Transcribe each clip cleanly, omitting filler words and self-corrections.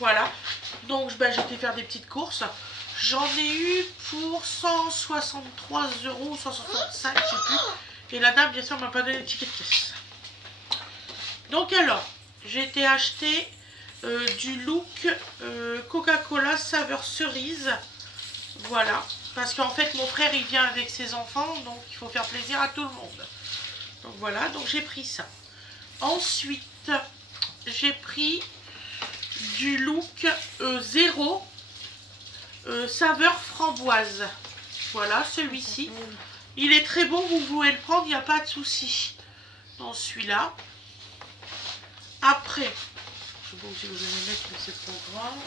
Voilà. Donc bah, j'ai été faire des petites courses. J'en ai eu pour 163 €, 165, je sais plus. Et la dame, bien sûr, m'a pas donné le ticket de caisse. Donc alors, j'ai été acheter du look Coca-Cola saveur cerise. Voilà. Parce qu'en fait, mon frère, il vient avec ses enfants. Donc, il faut faire plaisir à tout le monde. Donc voilà, donc j'ai pris ça. Ensuite, j'ai pris du look zéro saveur framboise. Voilà, celui-ci. Il est très bon, vous pouvez le prendre, il n'y a pas de souci. Dans celui-là. Après, je sais pas si vous allez mettre, mais c'est trop grand.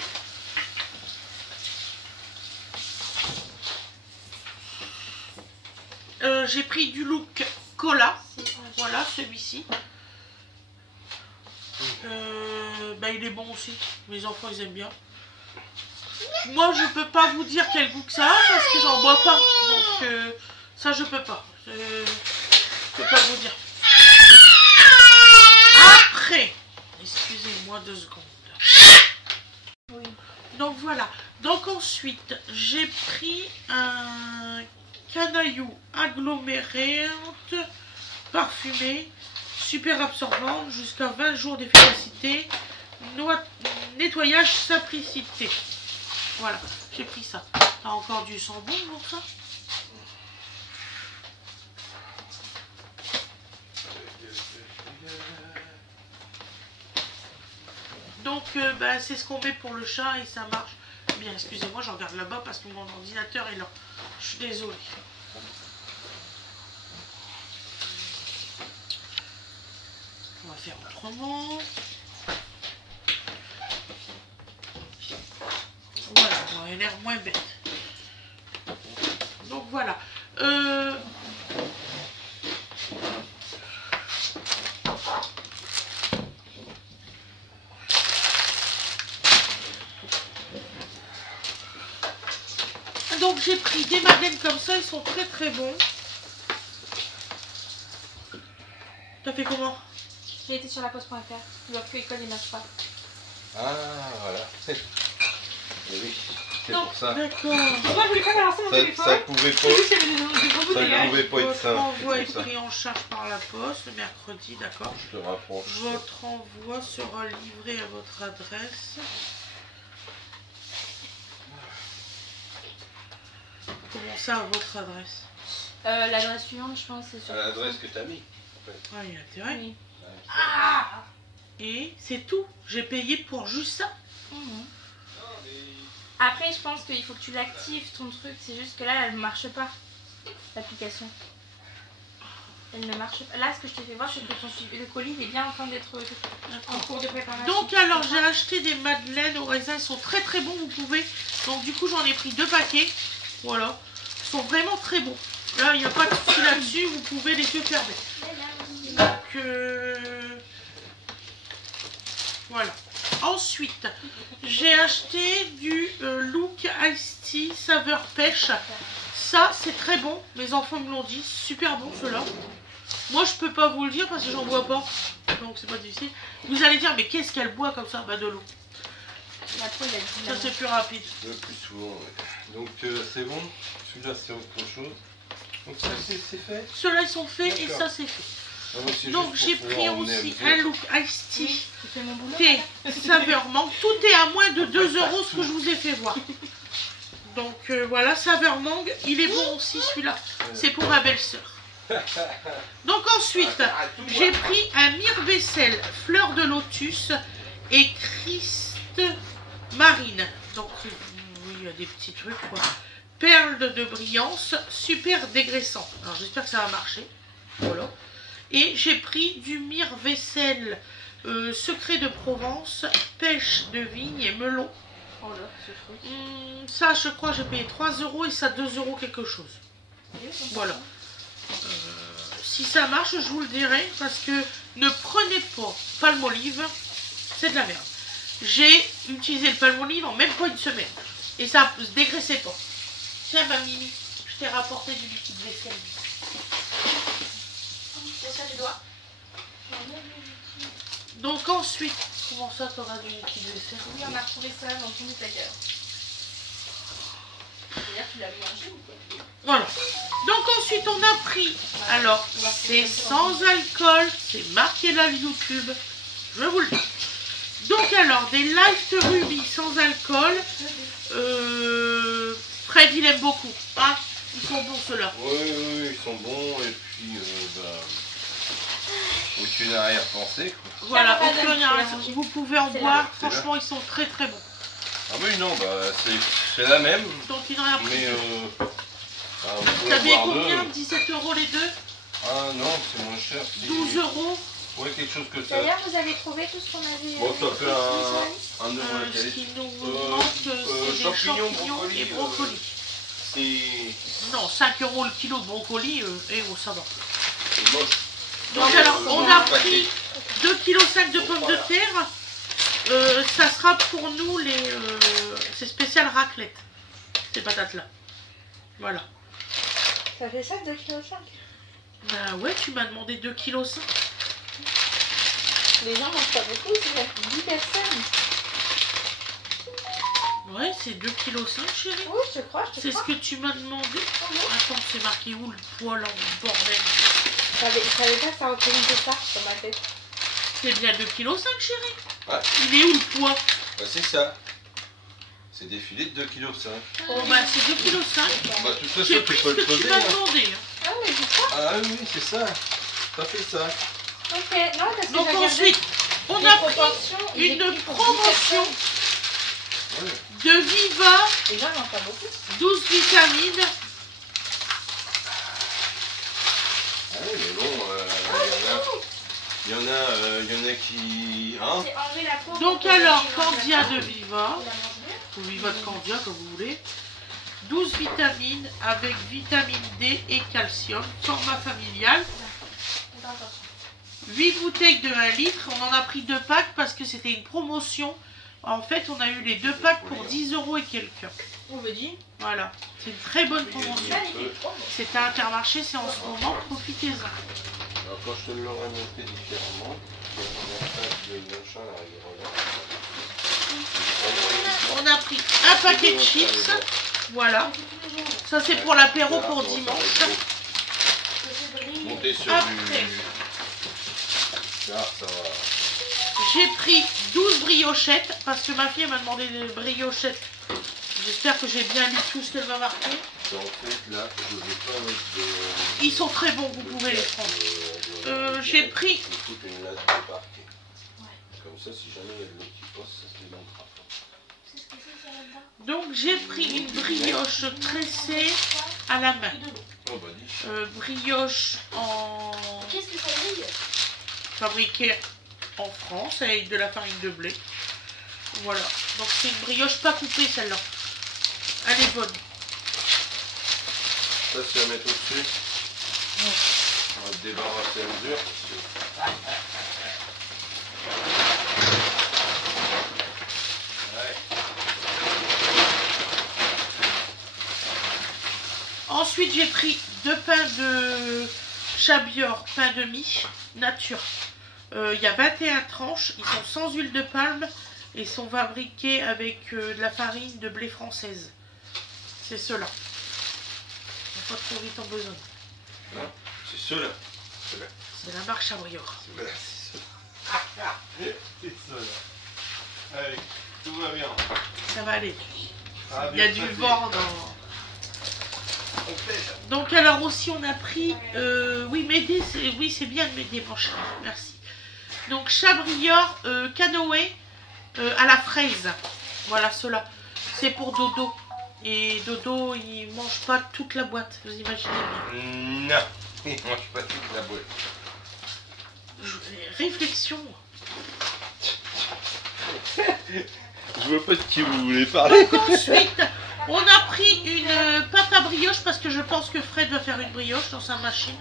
J'ai pris du look cola. Voilà, celui-ci. Bah, il est bon aussi. Mes enfants, ils aiment bien. Moi, je peux pas vous dire quel goût que ça a parce que j'en bois pas. Donc, ça, je peux pas. Je peux pas vous dire. Après, excusez-moi 2 secondes. Oui. Donc, voilà. Donc, ensuite, j'ai pris un canaillou agglomérante parfumé, super absorbant, jusqu'à 20 jours d'efficacité, nettoyage simplicité. Voilà, j'ai pris ça. T'as encore du sang bon pour ça? Donc, bah, c'est ce qu'on met pour le chat et ça marche bien. Excusez-moi, je regarde là-bas parce que mon ordinateur est là. Je suis désolée. On va faire autrement. Voilà, on a l'air moins bête. Donc voilà. Donc j'ai pris des madeleines comme ça, ils sont très très bons. T'as fait comment? J'ai été sur la poste.fr. Leur école ne marche pas. Ah voilà. Et oui, c'est pour ça. D'accord. Moi je voulais pas balancer mon téléphone. Ça pouvait pas. Ça pouvait pas être ça. Votre envoi est pris en charge par la poste le mercredi, d'accord. Je te rapproche. Votre envoi sera livré à votre adresse. Comment ça, à votre adresse? L'adresse suivante, je pense, c'est sur. L'adresse que tu as mis. Ah, il y a intérêt. Oui. Ah, et c'est tout. J'ai payé pour juste ça. Après, je pense qu'il faut que tu l'actives ton truc. C'est juste que là, elle ne marche pas. L'application. Elle ne marche pas. Là, ce que je t'ai fait voir, c'est que le colis il est bien en train d'être en cours de préparation. Donc, alors, j'ai acheté des madeleines au raisin. Ils sont très très bons. Vous pouvez. Donc, du coup, j'en ai pris 2 paquets. Voilà. Ils sont vraiment très bons. Là, il n'y a pas de souci là-dessus. Vous pouvez les yeux fermés. Donc, voilà. Ensuite, j'ai acheté du Look Iced Tea saveur pêche. Ça, c'est très bon. Mes enfants me l'ont dit. Super bon, ceux-là. Moi, je peux pas vous le dire parce que j'en bois pas. Donc, c'est pas difficile. Vous allez dire, mais qu'est-ce qu'elle boit comme ça? Bah, de l'eau. Ça, c'est plus rapide. Le plus souvent, ouais. Donc, c'est bon. Celui-là, c'est autre chose. Donc, ça, c'est fait. Ceux-là, ils sont faits et ça, c'est fait. Donc j'ai pris aussi un Look Iced Tea thé saveur mangue. Tout est à moins de 2 € ce que je vous ai fait voir. Donc voilà, saveur mangue. Il est bon aussi celui-là. C'est pour ma belle-sœur. Donc ensuite, j'ai pris un mire-vaisselle fleur de lotus et Christ marine. Donc oui, il y a des petits trucs quoi. Perles de brillance, super dégraissant. Alors j'espère que ça va marcher. Voilà. Et j'ai pris du mire-vaisselle secret de Provence, pêche de vigne et melon. Oh là, ce truc. Ça, je crois, j'ai payé 3 € et ça 2 € quelque chose. Voilà. Si ça marche, je vous le dirai parce que ne prenez pas Palmolive, c'est de la merde. J'ai utilisé le Palmolive en même pas une semaine et ça ne se dégraissait pas. Tiens, ma Mimi, je t'ai rapporté du liquide vaisselle. Ça du doigt. Donc ensuite, Comment ça, t'en as du liquide vaisselle? Oui, on a retrouvé ça dans ton étagère. D'ailleurs, tu l'as mangé ou quoi? Voilà. Donc ensuite, on a pris. Alors, c'est sans alcool. C'est marqué là YouTube. Je vous le dis. Donc alors, des Light Ruby sans alcool. Fred, il aime beaucoup. Ah, ils sont bons ceux-là. Oui, oui, ils sont bons et puis aucune arrière-pensée quoi. Voilà, Ça va, aucun madame, rien. c'est Vous pouvez en C'est boire. là. C'est Franchement, ils sont très très bons. Ah oui non, c'est la même, Donc il en a pris. mais vous pouvez T'as payé boire combien? deux. 17 € les deux? Ah non, c'est moins cher. 12 €. Ouais, quelque chose que ça. D'ailleurs, vous avez trouvé tout ce qu'on avait. Bon, ça fait un euro la Ce qualité. qui nous manque, c'est des champignons, champignons brocolis, et brocolis. C'est Non, 5 € le kilo de brocoli, et oh, ça va. moche. Donc alors, on a pris 2,5 kg de pommes de terre. Ça sera pour nous les... c'est spécial raclette, ces patates-là. Voilà. Ça fait ça, 2,5 kg. Bah ouais, tu m'as demandé 2,5 kg. Les gens mangent pas beaucoup, c'est 10 personnes. Ouais, c'est 2,5 kg, chérie. Oui, je te crois, je te C'est ce crois. que tu m'as demandé. Attends, c'est marqué où le poids là, bordel? Je savais pas que ça représentait ça dans ma tête. C'est bien 2,5 kg, chérie. Ouais. Il est où le poids? Bah, c'est ça. C'est des filets de 2,5 kg. Bon bah c'est 2,5 kg. Bah, de toute façon, J'ai tu pris ce peux le que tu peser. m'as hein. demandé. Ah, mais dis ça. Ah oui, c'est ça. T'as fait ça. Ok, non, parce que Donc j'ai regardé ensuite, on les a pris proportions, il une écrit pour 10 promotion personnes. de Viva, Les gens n'en pas beaucoup. 12 vitamines. Ah oui, mais bon, il y en a qui... Hein? J'ai enlevé la peau. Donc pour alors, que les gens Candia de la Viva, mangent. ou Viva de Candia comme vous voulez. 12 vitamines avec vitamine D et calcium, format familial. 8 bouteilles de 1 litre. On en a pris 2 packs parce que c'était une promotion. En fait, on a eu les 2 packs pour 10 € et quelques. On veut dire. Voilà, c'est une très bonne promotion. C'est à Intermarché, c'est en ce moment, profitez-en. Alors quand je te l'aurai montré différemment, il y a un pack de machin là, regarde. On a pris un paquet de chips. Voilà. Ça, c'est pour l'apéro pour dimanche. Monter sur Après. Ça va. J'ai pris 12 briochettes parce que ma fille m'a demandé des briochettes. J'espère que j'ai bien lu tout ce qu'elle m'a marqué. En fait, là, je ne vais pas mettre de... Ils sont très bons, vous pouvez les prendre. J'ai pris... Je vais foutre une latte de parquet. Comme ça, si jamais il y a de l'eau qui passe, ça se démontera pas. Donc j'ai pris une brioche tressée à la main. Oh bah dis. Brioche en... Qu'est-ce que ça veut dire? fabriquée en France avec de la farine de blé. Voilà. Donc c'est une brioche pas coupée celle-là. Elle est bonne. Ça, c'est à mettre au-dessus. On va te débarrasser à mesure. Ouais. Ensuite j'ai pris 2 pains de Chabior, pain de mie nature. Il y a 21 tranches, ils sont sans huile de palme et sont fabriqués avec de la farine de blé française. C'est ceux-là. Pas trop vite en besogne. Non, c'est ceux-là. C'est la marque Chabrior. Voilà, c'est ceux-là. C'est ceux-là. Allez, tout va bien. Ça va aller. Ah, Il y a bien du traité. vent dans... Donc alors aussi on a pris... oui, m'aider, oui c'est bien de m'aider mon chéri, merci. Donc Chabrior canoë à la fraise. Voilà ceux-là. C'est pour Dodo. Et Dodo il mange pas toute la boîte, vous imaginez bien. Non, il mange pas toute la boîte. Réflexion. Je vois pas de qui vous voulez parler. Donc ensuite on a pris une pâte à brioche parce que je pense que Fred va faire une brioche dans sa machine.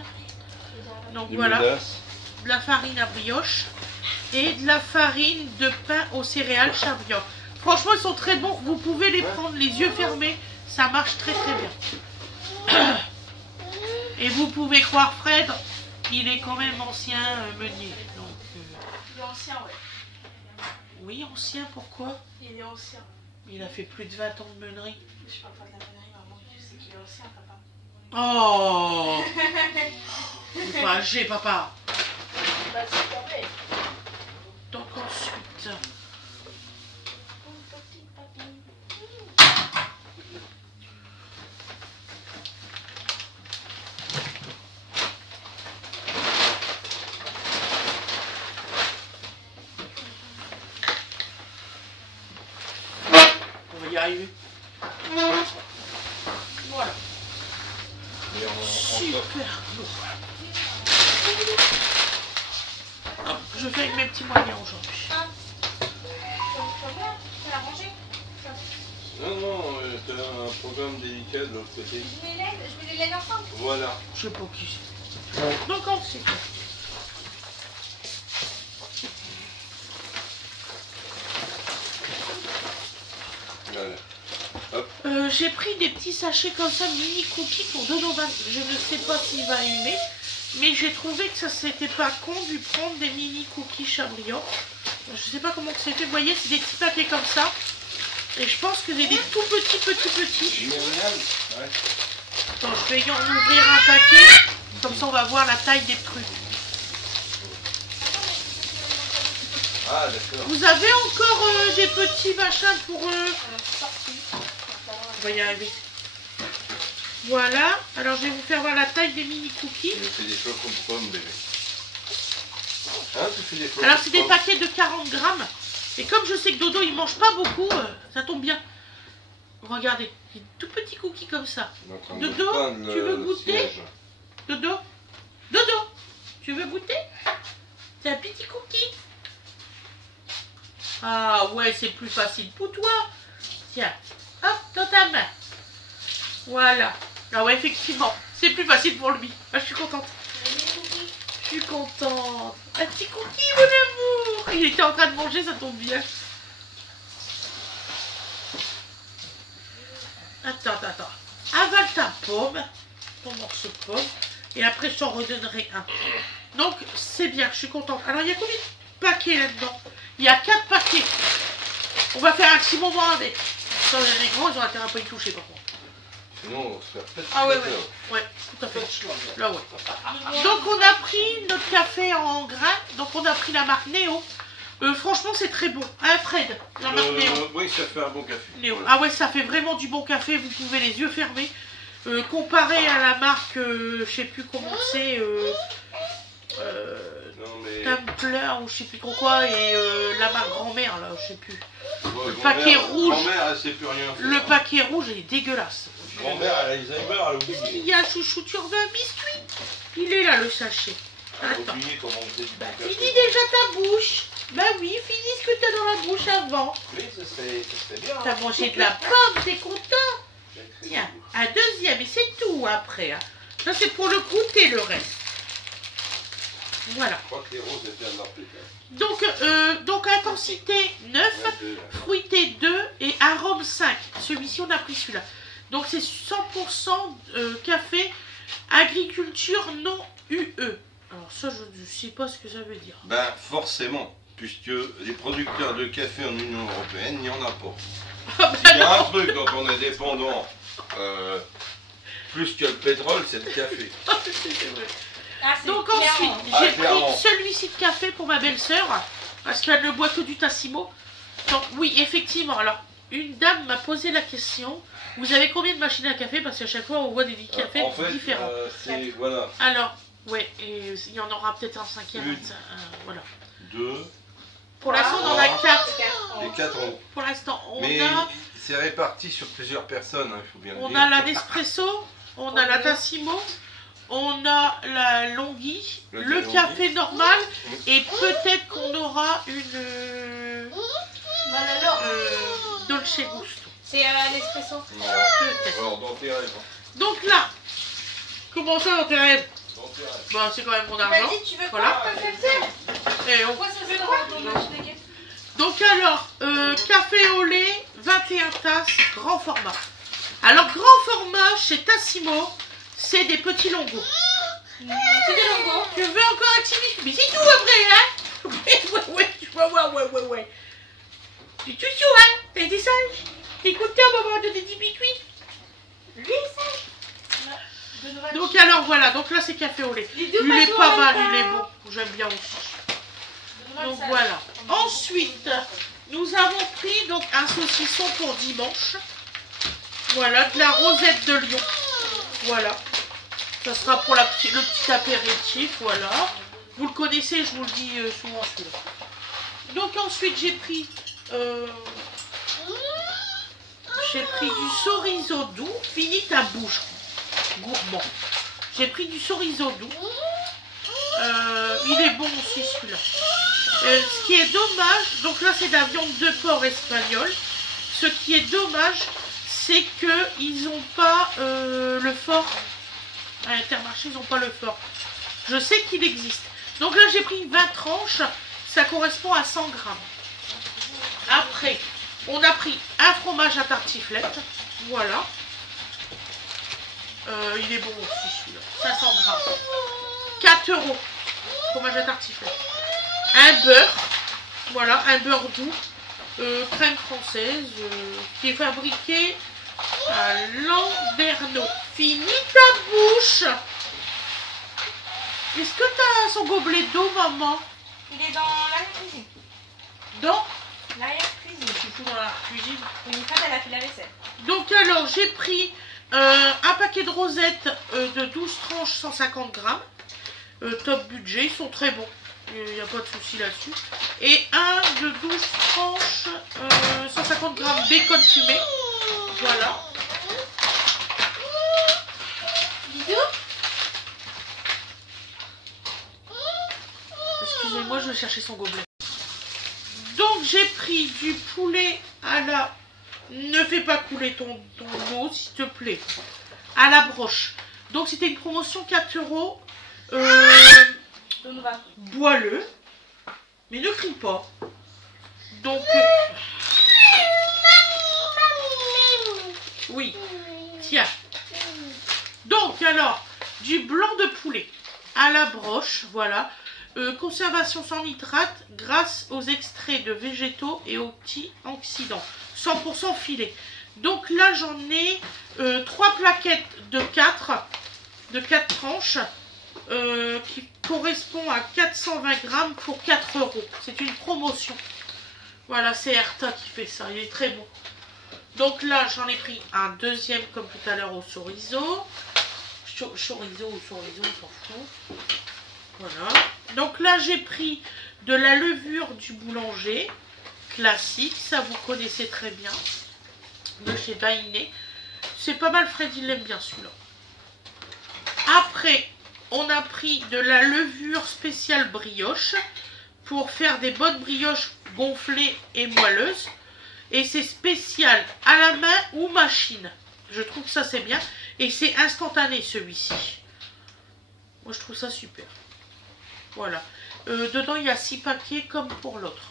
Donc Des voilà. menaces. De la farine à brioche et de la farine de pain aux céréales Chabrior. Franchement, ils sont très bons. Vous pouvez les prendre les yeux fermés. Ça marche très très bien. Et vous pouvez croire Fred, il est quand même ancien meunier. Donc, Il est ancien, ouais. Oui, ancien, pourquoi? Il est ancien. Il a fait plus de 20 ans de meunerie. Je parle pas de la meunerie, maman. Tu sais qu'il est ancien, papa. Oh. C'est pas âgé, papa. Bah, c'est pas vrai. Donc ensuite... On va y arriver. Voilà. Mais en Super lourd. Hop, je fais avec mes petits moyens aujourd'hui. Tu as rangé? Non, non, t'as un programme délicat de l'autre côté. Je mets les laines ensemble. Voilà. Je sais pas qui c'est. Donc ensuite... Voilà. j'ai pris des petits sachets comme ça, mini cookies pour Donovan. Je ne sais pas s'il va aimer, mais j'ai trouvé que ça c'était pas con de lui prendre des mini cookies Chabriot. Je sais pas comment c'est fait, vous voyez, c'est des petits paquets comme ça. Et je pense que c'est des tout petits. Ouais. Attends, je vais y en ouvrir un paquet, comme ça on va voir la taille des trucs. Ah, d'accord. Vous avez encore des petits machins pour... On va y arriver. Voilà, alors je vais vous faire voir la taille des mini cookies. Tu fais des flocons de pommes, bébé. Hein, tu fais des flocons Alors c'est de des pommes. paquets de 40 grammes. Et comme je sais que Dodo il mange pas beaucoup, ça tombe bien. Regardez, des tout petits cookies comme ça. On est en train de Dodo, prendre tu veux le goûter? siège. Dodo, tu veux goûter? C'est un petit cookie. Ah ouais, c'est plus facile pour toi. Tiens, hop, dans ta main. Voilà. Ah ouais, effectivement, c'est plus facile pour lui. Ah, je suis contente. Je suis contente. Un petit cookie, mon amour. Il était en train de manger, ça tombe bien. Attends. Avale ta pomme, ton morceau de pomme. Et après, je t'en redonnerai un. Donc, c'est bien, je suis contente. Alors, il y a combien de paquets là-dedans? Il y a 4 paquets. On va faire un petit moment avec. Ça, les grands, ils ont intérêt à pas y toucher, par contre. Sinon, on va se faire peut-être. Ah ouais, tout à fait. Là, ouais. Donc, on a pris notre café en grains. Donc, on a pris la marque Néo. Franchement, c'est très bon. Hein, Fred, la marque Néo. Oui, ça fait un bon café. Néo. Ah ouais, ça fait vraiment du bon café. Vous pouvez les yeux fermés. Comparé à la marque, je sais plus comment c'est, Non, mais... Tumbler ou je sais plus trop quoi, et la marque grand-mère, là, je sais plus. Ouais, le paquet rouge. Grand-mère, elle sait plus rien faire. Le paquet rouge, il est dégueulasse. Grand-mère, elle a Alzheimer, elle a oublié. Il y a chouchou, tu en veux un biscuit? Il est là, le sachet. Elle a Attends. oublié comment on faisait du bon café. Finis déjà ta bouche. Bah oui, finis ce que t'as dans la bouche avant. Oui, ça serait bien. T'as mangé de la pomme, t'es content? Tiens, un deuxième, et c'est tout après. Hein. Ça, c'est pour le goûter, le reste. Voilà. Je crois que les roses étaient à leur plus tard. Donc intensité 9, fruité 2 et arôme 5. Celui-ci, on a pris celui-là. Donc c'est 100% café, agriculture non UE. Alors ça, je ne sais pas ce que ça veut dire. Ben forcément, puisque les producteurs de café en Union Européenne, il n'y en a pas. Ah bah Il y a un non. truc dont on est dépendant, plus que le pétrole, c'est le café. C'est vrai. Ah, c'est Donc clairement. ensuite, Ah, j'ai clairement. pris celui-ci de café pour ma belle-sœur, parce qu'elle ne boit que du Tassimo. Donc oui, effectivement, alors, une dame m'a posé la question, vous avez combien de machines à café? Parce qu'à chaque fois, on voit des cafés En fait, différents. c'est, voilà, Alors, ouais, et il y en aura peut-être un cinquième, Une. voilà. 2, Pour l'instant, on en a 4. et 4 euros. Pour l'instant, Mais c'est réparti sur plusieurs personnes, hein, il faut bien le on dire. a la Nespresso, on a la Tassimo, on a la Longhi, le Longhi. café normal, et peut-être qu'on aura une Dolce Gusto. C'est l'espresso. Non. Peut-être. Alors, dans tes rêves. hein. Donc là, comment ça dans tes rêves? Dans tes rêves. Bah, c'est quand même mon Tu m'as argent. dit, tu veux Voilà. quoi? Et on- Pourquoi ça fait quoi ton machine à café? Donc alors, café au lait, 21 tasses, grand format. Alors grand format chez Tassimo, c'est des petits longos. C'est des logos. Tu veux encore un petit biscuit? Mais c'est tout après, hein? Ouais, tu vas voir, ouais. Du chouchou, hein. T'as été sage. T'es content, maman, de tes 10 biscuits. Lui est sage. Donc alors voilà, donc là c'est café au lait. Il est pas mal, il est bon. J'aime bien aussi. Donc voilà. Ensuite, nous avons pris donc un saucisson pour dimanche. Voilà, de la rosette de Lyon. Voilà. Ça sera pour le petit apéritif, voilà. Vous le connaissez, je vous le dis souvent celui-là. Donc ensuite j'ai pris du chorizo doux. Fini ta bouche, gourmand. J'ai pris du chorizo doux. Il est bon aussi celui-là. Ce qui est dommage, donc là c'est de la viande de porc espagnole. Ce qui est dommage, c'est qu'ils n'ont pas le fort. À Intermarché, ils n'ont pas le fort. Je sais qu'il existe. Donc là, j'ai pris 20 tranches. Ça correspond à 100 grammes. Après, on a pris un fromage à tartiflette. Voilà. Il est bon aussi celui-là. 500 grammes. 4 €. Fromage à tartiflette. Un beurre. Voilà, un beurre doux. Crème française. Qui est fabriquée à Landerneau. Finis ta bouche. Est-ce que tu as son gobelet d'eau, maman? Il est dans l'arrière-cuisine. Dans l'arrière-cuisine. Tu fous dans la cuisine. Une fois, elle a fait la vaisselle. Donc alors, j'ai pris un paquet de rosettes de 12 tranches, 150 grammes. Top budget, ils sont très bons. Il n'y a pas de souci là-dessus. Et un de 12 tranches, 150 grammes bacon fumé. Voilà. Bisous. Excusez-moi, je vais chercher son gobelet. Donc j'ai pris du poulet à la... Ne fais pas couler ton eau, s'il te plaît. À la broche. Donc c'était une promotion 4 €. Bois-le. Mais ne crie pas. Donc... Oui. Tiens. Donc alors, du blanc de poulet à la broche, voilà. Conservation sans nitrate grâce aux extraits de végétaux et aux antioxydants. 100% filet. Donc là, j'en ai 3 plaquettes de 4 tranches qui correspond à 420 grammes pour 4 €. C'est une promotion. Voilà, c'est Erta qui fait ça. Il est très bon. Donc là, j'en ai pris un deuxième comme tout à l'heure au chorizo. Chorizo ou chorizo, on s'en fout. Voilà. Donc là, j'ai pris de la levure du boulanger. Classique, ça vous connaissez très bien. De chez Bainé. C'est pas mal, Fred, il l'aime bien celui-là. Après, on a pris de la levure spéciale brioche. Pour faire des bonnes brioches gonflées et moelleuses. Et c'est spécial à la main ou machine. Je trouve que ça c'est bien. Et c'est instantané celui-ci. Moi je trouve ça super. Voilà. Dedans il y a 6 paquets comme pour l'autre.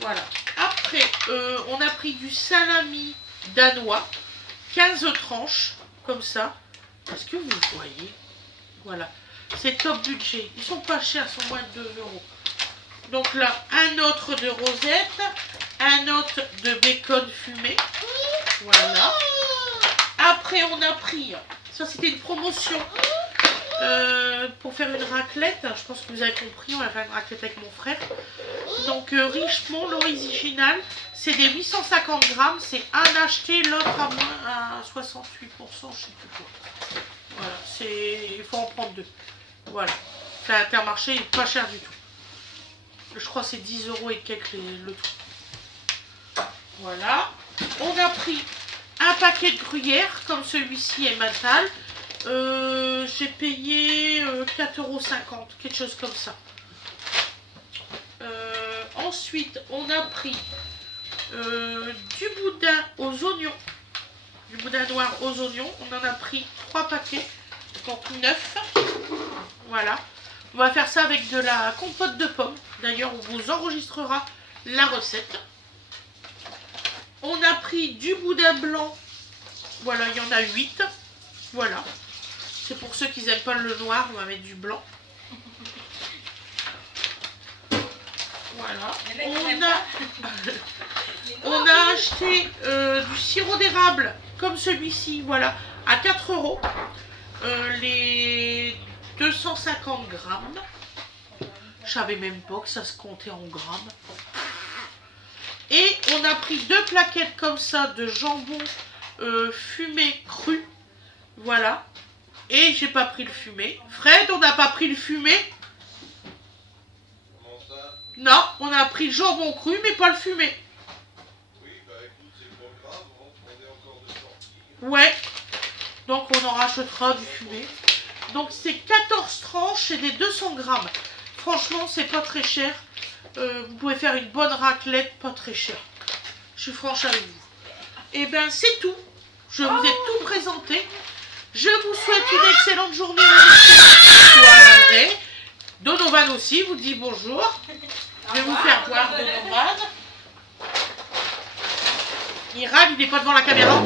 Voilà. Après on a pris du salami danois. 15 tranches. Comme ça. Est-ce que vous le voyez? Voilà. C'est top budget. Ils sont pas chers. Ils sont moins de 2 €. Donc là, un autre de rosette, un autre de bacon fumé. Voilà. Après, on a pris, ça c'était une promotion pour faire une raclette. Je pense que vous avez compris, on va faire une raclette avec mon frère. Donc Richemont, l'original, c'est des 850 grammes. C'est un acheté, l'autre à moins à 68%, je sais plus quoi. Voilà, il faut en prendre 2. Voilà. C'est à Intermarché, il n'est pas cher du tout. Je crois que c'est 10 € et quelques le tout. Voilà. On a pris un paquet de gruyère, comme celui-ci est Matal. J'ai payé 4,50 €, quelque chose comme ça. Ensuite, on a pris du boudin aux oignons. Du boudin noir aux oignons. On en a pris 3 paquets, donc 9. Voilà. On va faire ça avec de la compote de pommes. D'ailleurs, on vous enregistrera la recette. On a pris du boudin blanc. Voilà, il y en a 8. Voilà. C'est pour ceux qui n'aiment pas le noir, on va mettre du blanc. Voilà. Les mecs, on aime pas. On a acheté du sirop d'érable comme celui-ci, voilà, à 4 €. Les 250 grammes. Je savais même pas que ça se comptait en grammes. Et on a pris 2 plaquettes comme ça de jambon fumé cru. Voilà. Et j'ai pas pris le fumé. Fred, on n'a pas pris le fumé? Comment ça? Non, on a pris le jambon cru, mais pas le fumé. Oui, bah écoute, c'est pas grave, on est encore de sortie. Ouais. Donc on en rachètera du fumé. Donc c'est 14 tranches et des 200 grammes. Franchement, c'est pas très cher. Vous pouvez faire une bonne raclette, pas très cher. Je suis franche avec vous. Et ben c'est tout. Je vous ai tout présenté. Je vous souhaite une excellente journée, une excellente soirée. Donovan aussi vous dit bonjour. Je vais vous faire voir Donovan. Il râle, il n'est pas devant la caméra.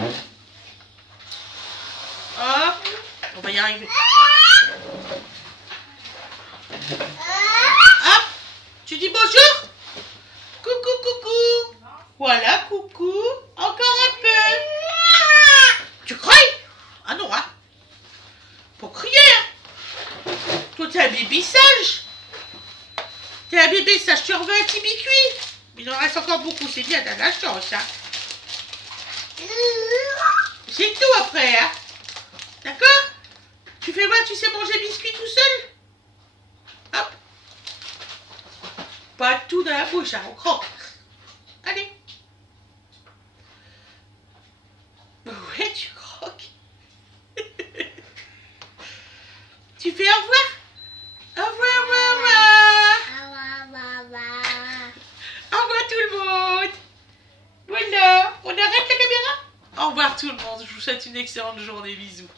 Hop, on va y arriver. Hop, tu dis bonjour. Coucou, coucou. Voilà, coucou. Encore un peu. Tu cries? Ah non, hein. Pour crier, hein. Toi, t'es un bébé sage. T'es un bébé sage, tu en veux un petit bicuit? Il en reste encore beaucoup, c'est bien, t'as de la chance, hein. C'est tout après, hein. D'accord? Tu fais voir, tu sais manger biscuit tout seul? Hop. Pas tout dans la bouche, hein, on croque. Allez. Ouais, tu croques. Tu fais au revoir? Au revoir, au revoir. Au revoir tout le monde. Voilà, on arrête la caméra? Au revoir tout le monde, je vous souhaite une excellente journée, bisous.